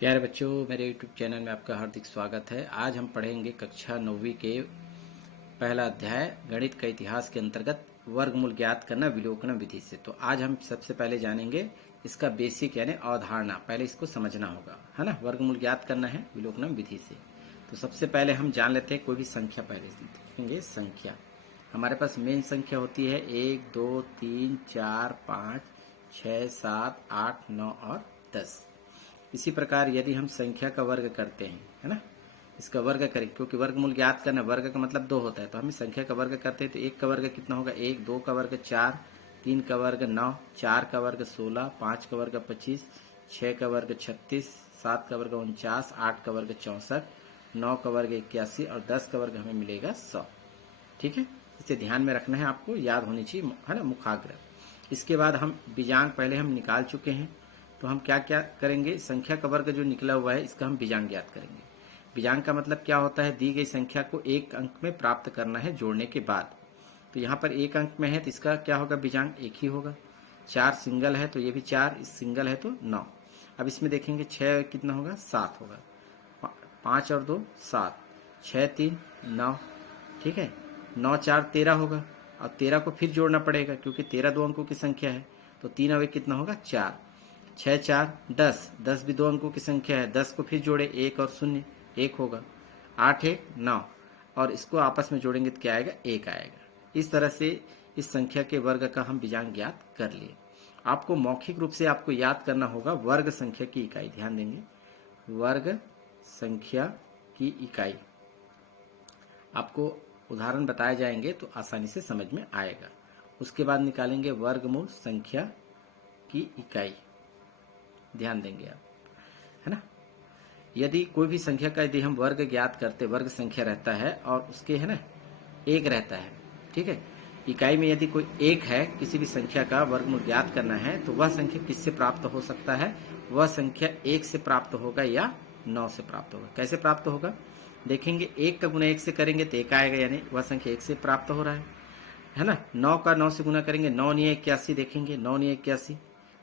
प्यारे बच्चों, मेरे YouTube चैनल में आपका हार्दिक स्वागत है। आज हम पढ़ेंगे कक्षा 9वीं के पहला अध्याय गणित का इतिहास के अंतर्गत वर्गमूल ज्ञात करना विलोकनम विधि से। तो आज हम सबसे पहले जानेंगे इसका बेसिक यानी अवधारणा। पहले इसको समझना होगा, है ना। वर्गमूल ज्ञात करना है विलोकनम विधि से। तो सबसे पहले हम जान लेते हैं कोई भी संख्या। पहले देखेंगे संख्या। हमारे पास मेन संख्या होती है 1, 2, 3, 4, 5, 6, 7, 8, 9 और 10। इसी प्रकार यदि हम संख्या का वर्ग करते हैं, है ना, इसका वर्ग करें, क्योंकि वर्गमूल ज्ञात करना, वर्ग का मतलब 2 होता है, तो हम संख्या का वर्ग करते हैं तो 1 का वर्ग कितना होगा 1, 2 का वर्ग 4, 3 का वर्ग 9, 4 का वर्ग 16, 5 का वर्ग 25, 6 का वर्ग 36, 7 का वर्ग 49, 8 का वर्ग 64, 9 का वर्ग 81 और 10 का वर्ग हमें मिलेगा 100। ठीक है, इसे ध्यान में रखना है, आपको याद होनी चाहिए, है ना, मुखाग्र। इसके बाद हम बीजांग पहले हम निकाल चुके हैं, तो हम क्या क्या करेंगे, संख्या का वर्ग जो निकला हुआ है इसका हम बीजांग ज्ञात करेंगे। बीजांग का मतलब क्या होता है, दी गई संख्या को एक अंक में प्राप्त करना है जोड़ने के बाद। तो यहाँ पर एक अंक में है तो इसका क्या होगा, बीजांग एक ही होगा। 4 सिंगल है तो ये भी 4, इस सिंगल है तो 9। अब इसमें देखेंगे 6 कितना होगा 7 होगा, 5 और 2 7, 6 3 9। ठीक है, 9 4 13 होगा, और 13 को फिर जोड़ना पड़ेगा क्योंकि 13 दो अंकों की संख्या है। तो 3 और 1 कितना होगा 4, 6 4 10, 10 भी 2 अंकों की संख्या है, 10 को फिर जोड़े 1 और 0 1 होगा, 8 1 9, और इसको आपस में जोड़ेंगे तो क्या आएगा 1 आएगा। इस तरह से इस संख्या के वर्ग का हम बीजांग ज्ञात कर लिए। आपको मौखिक रूप से आपको याद करना होगा वर्ग संख्या की इकाई। ध्यान देंगे, वर्ग संख्या की इकाई आपको उदाहरण बताए जाएंगे तो आसानी से समझ में आएगा। उसके बाद निकालेंगे वर्गमूल संख्या की इकाई। ध्यान देंगे आप, है ना। यदि कोई भी संख्या का यदि हम वर्ग ज्ञात करते, वर्ग संख्या रहता है और उसके, है ना, एक रहता है। ठीक है, इकाई में यदि कोई एक है, किसी भी संख्या का वर्गमूल ज्ञात करना है तो वह संख्या किससे प्राप्त हो सकता है, वह संख्या 1 से प्राप्त होगा या 9 से प्राप्त होगा। कैसे प्राप्त होगा, देखेंगे 1 का गुना 1 से करेंगे तो 1 आएगा, यानी वह संख्या 1 से प्राप्त हो रहा है ना। 9 का 9 से गुना करेंगे, 9 9 81, देखेंगे 9 9 81,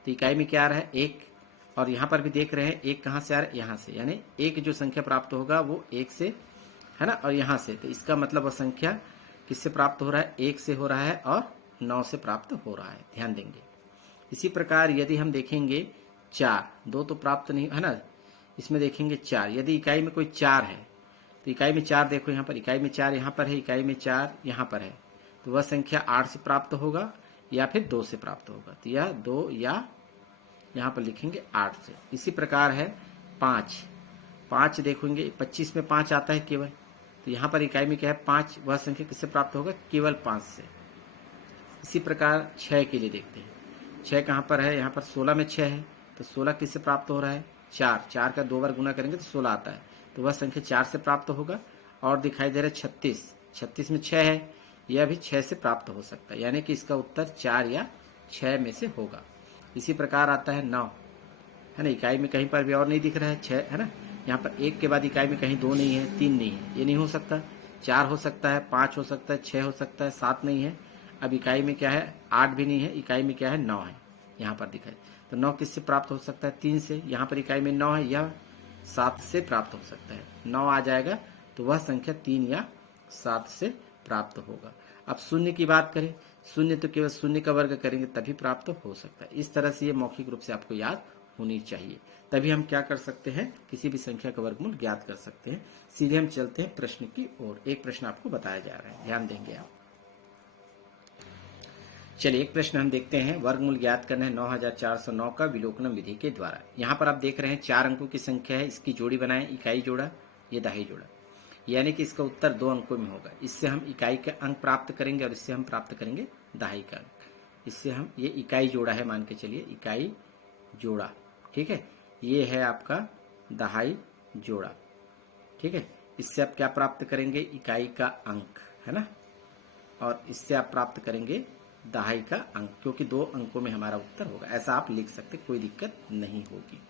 तो इकाई में क्या आ रहा है 1। और यहाँ पर भी देख रहे हैं 1 कहाँ से आ रहा है, यहाँ से, यानी एक जो संख्या प्राप्त होगा वो 1 से, है ना, और यहाँ से। तो इसका मतलब वह संख्या किससे प्राप्त हो रहा है, 1 से हो रहा है और 9 से प्राप्त हो रहा है। ध्यान देंगे। इसी प्रकार यदि हम देखेंगे 4, 2 तो प्राप्त नहीं, है ना, इसमें देखेंगे 4, यदि इकाई में कोई 4 है तो इकाई में 4 देखो, यहाँ पर इकाई में 4 यहाँ पर है, इकाई में 4 यहाँ पर है, तो वह संख्या 8 से प्राप्त होगा या फिर 2 से प्राप्त होगा। तो यह 2 या यहाँ पर लिखेंगे 8 से। इसी प्रकार है 5, 5 देखेंगे 25 में 5 आता है केवल, तो यहाँ पर इकाई में क्या है 5, वह संख्या किससे प्राप्त होगा, केवल 5 से। इसी प्रकार 6 के लिए देखते हैं, 6 कहाँ पर है, यहाँ पर 16 में 6 है, तो 16 किससे प्राप्त हो रहा है 4, 4 का 2 बार गुना करेंगे तो 16 आता है, तो वह संख्या 4 से प्राप्त होगा। और दिखाई दे रहा है 36, 36 में 6 है, यह भी 6 से प्राप्त हो सकता है, यानी कि इसका उत्तर 4 या 6 में से होगा। इसी प्रकार आता है 9, है ना, इकाई में कहीं पर भी और नहीं दिख रहा है 6, है ना, यहाँ पर 1 के बाद इकाई में कहीं 2 नहीं है, 3 नहीं है, ये नहीं हो सकता। 4 हो सकता है, 5 हो सकता है, 6 हो सकता है, 7 नहीं है। अब इकाई में क्या है 8 भी नहीं है, इकाई में क्या है 9 है, यहाँ पर दिखाई। तो 9 किससे प्राप्त हो सकता है, 3 से। यहाँ पर इकाई में 9 है, यह 7 से प्राप्त हो सकता है, 9 आ जाएगा, तो वह संख्या 3 या 7 से प्राप्त होगा। अब शून्य की बात करें, शून्य तो केवल शून्य का वर्ग करेंगे तभी प्राप्त हो सकता है। इस तरह से ये मौखिक रूप से आपको याद होनी चाहिए, तभी हम क्या कर सकते हैं, किसी भी संख्या का वर्गमूल ज्ञात कर सकते हैं। सीधे हम चलते हैं प्रश्न की ओर। एक प्रश्न आपको बताया जा रहा है, ध्यान देंगे आप। चलिए एक प्रश्न हम देखते हैं। वर्गमूल ज्ञात करना है 9409 का विलोकनम विधि के द्वारा। यहाँ पर आप देख रहे हैं 4 अंकों की संख्या है, इसकी जोड़ी बनाएं, इकाई जोड़ा, ये दहाई जोड़ा, यानी कि इसका उत्तर 2 अंकों में होगा। इससे हम इकाई का अंक प्राप्त करेंगे और इससे हम प्राप्त करेंगे दहाई का अंक। इससे हम, ये इकाई जोड़ा है, मान के चलिए इकाई जोड़ा, ठीक है, ये है आपका दहाई जोड़ा, ठीक है। इससे आप क्या प्राप्त करेंगे, इकाई का अंक, है ना, और इससे आप प्राप्त करेंगे दहाई का अंक, क्योंकि 2 अंकों में हमारा उत्तर होगा। ऐसा आप लिख सकते, कोई दिक्कत नहीं होगी।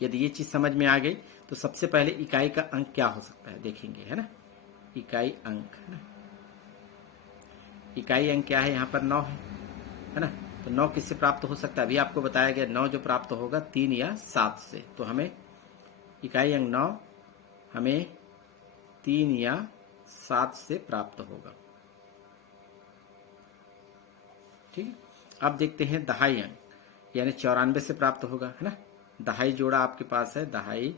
यदि ये चीज समझ में आ गई तो सबसे पहले इकाई का अंक क्या हो सकता है देखेंगे, है ना, इकाई अंक, है ना, इकाई अंक क्या है, यहाँ पर 9 है ना, तो 9 किससे प्राप्त हो सकता है, अभी आपको बताया गया 9 जो प्राप्त होगा 3 या 7 से। तो हमें इकाई अंक 9 हमें 3 या 7 से प्राप्त होगा। ठीक है, अब देखते हैं दहाई अंक, यानी 94 से प्राप्त होगा, है ना। दहाई जोड़ा आपके पास है, दहाई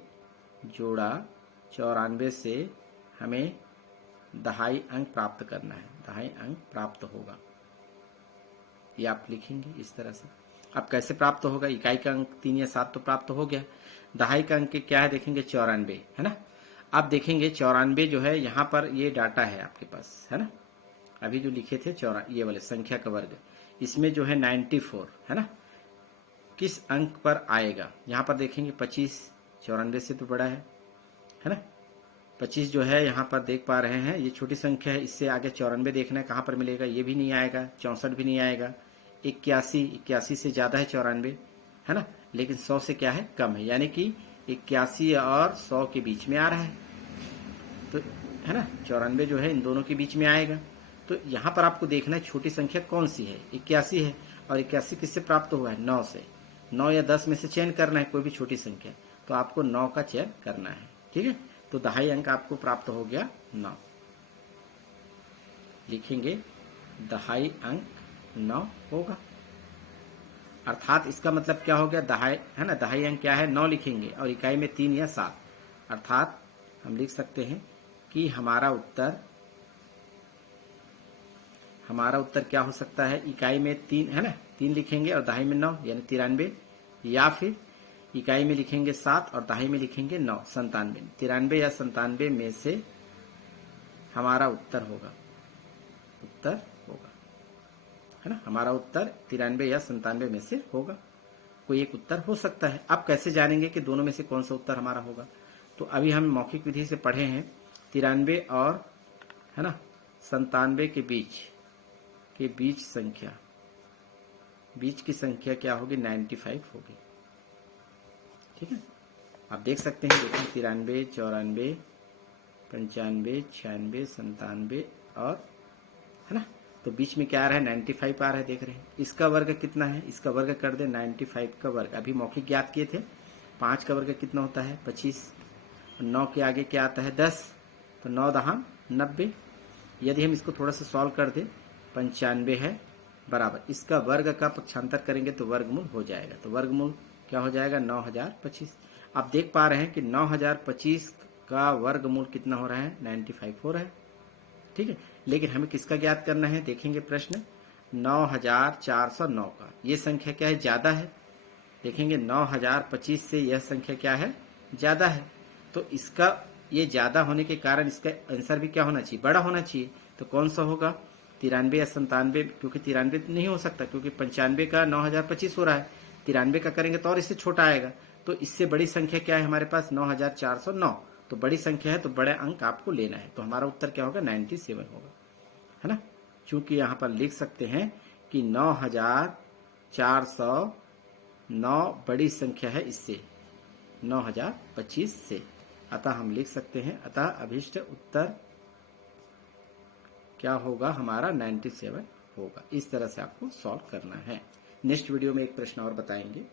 जोड़ा 94 से हमें दहाई अंक प्राप्त करना है, दहाई अंक प्राप्त होगा। ये आप लिखेंगे इस तरह से। अब कैसे प्राप्त होगा? इकाई का अंक 3 या 7 तो प्राप्त हो गया, दहाई का अंक क्या है देखेंगे 94, है ना। अब देखेंगे 94 जो है, यहाँ पर ये डाटा है आपके पास, है ना। अभी जो लिखे थे ये वाले संख्या का वर्ग, इसमें जो है 94, है ना, किस अंक पर आएगा? यहाँ पर देखेंगे 25 94 से तो बड़ा है ना। 25 जो है यहाँ पर देख पा रहे हैं, ये छोटी संख्या है, इससे आगे 94 देखना है कहाँ पर मिलेगा। ये भी नहीं आएगा, 64 भी नहीं आएगा, 81 से ज़्यादा है 94, है ना, लेकिन 100 से क्या है, कम है, यानी कि 81 और 100 के बीच में आ रहा है, तो है ना 94 जो है इन दोनों के बीच में आएगा। तो यहाँ पर आपको देखना है छोटी संख्या कौन सी है, 81 है, और 81 किससे प्राप्त हुआ है? 9 से। 9 या 10 में से चयन करना है कोई भी छोटी संख्या, तो आपको 9 का चयन करना है। ठीक है, तो दहाई अंक आपको प्राप्त हो गया 9। लिखेंगे दहाई अंक 9 होगा, अर्थात इसका मतलब क्या हो गया, दहाई, है ना, दहाई अंक क्या है 9 लिखेंगे, और इकाई में 3 या 7, अर्थात हम लिख सकते हैं कि हमारा उत्तर क्या हो सकता है, इकाई में 3, है ना, 3 लिखेंगे और दहाई में 9 यानी 93, या फिर इकाई में लिखेंगे 7 और दहाई में लिखेंगे 9 97। 93 या 97 में से हमारा उत्तर होगा, है ना, हमारा उत्तर 93 या 97 में से होगा, कोई एक उत्तर हो सकता है। अब कैसे जानेंगे कि दोनों में से कौन सा उत्तर हमारा होगा? तो अभी हम मौखिक विधि से पढ़े हैं 93 और, है ना, 97 के बीच संख्या, बीच की संख्या क्या होगी, 95 होगी। ठीक है, आप देख सकते हैं, देखिए 93 94 95 96 97 और, है ना, तो बीच में क्या आ रहा है, 95 आ रहा है, देख रहे हैं। इसका वर्ग कितना है, इसका वर्ग कर दे 95 का वर्ग, अभी मौखिक ज्ञात किए थे। 5 का वर्ग कितना होता है, 25, 9 के आगे क्या आता है, 10, तो 9 दहाम 90। यदि हम इसको थोड़ा सा सॉल्व कर दे, 95 है बराबर, इसका वर्ग का पक्षांतर करेंगे तो वर्गमूल हो जाएगा, तो वर्गमूल क्या हो जाएगा, 9025। आप देख पा रहे हैं कि 9025 का वर्गमूल कितना हो रहा है, 95 हो रहा है। ठीक है, लेकिन हमें किसका ज्ञात करना है, देखेंगे प्रश्न 9409 का, ये संख्या क्या है, ज्यादा है। देखेंगे 9025 से यह संख्या क्या है, ज्यादा है, तो इसका ये ज्यादा होने के कारण इसका आंसर भी क्या होना चाहिए, बड़ा होना चाहिए। तो कौन सा होगा, 93 या 97, क्योंकि 93 नहीं हो सकता, क्योंकि 95 का 9025 हो रहा है, 93 का करेंगे तो और इससे छोटा आएगा, तो इससे बड़ी संख्या क्या है हमारे पास, 9409, तो बड़ी संख्या है तो बड़े अंक आपको लेना है, तो हमारा उत्तर क्या होगा, 97 होगा, है ना। चूंकि यहाँ पर लिख सकते हैं कि 9409 बड़ी संख्या है इससे, 9025 से, अतः हम लिख सकते हैं, अतः अभीष्ट उत्तर क्या होगा हमारा, 97 होगा। इस तरह से आपको सॉल्व करना है। नेक्स्ट वीडियो में एक प्रश्न और बताएंगे।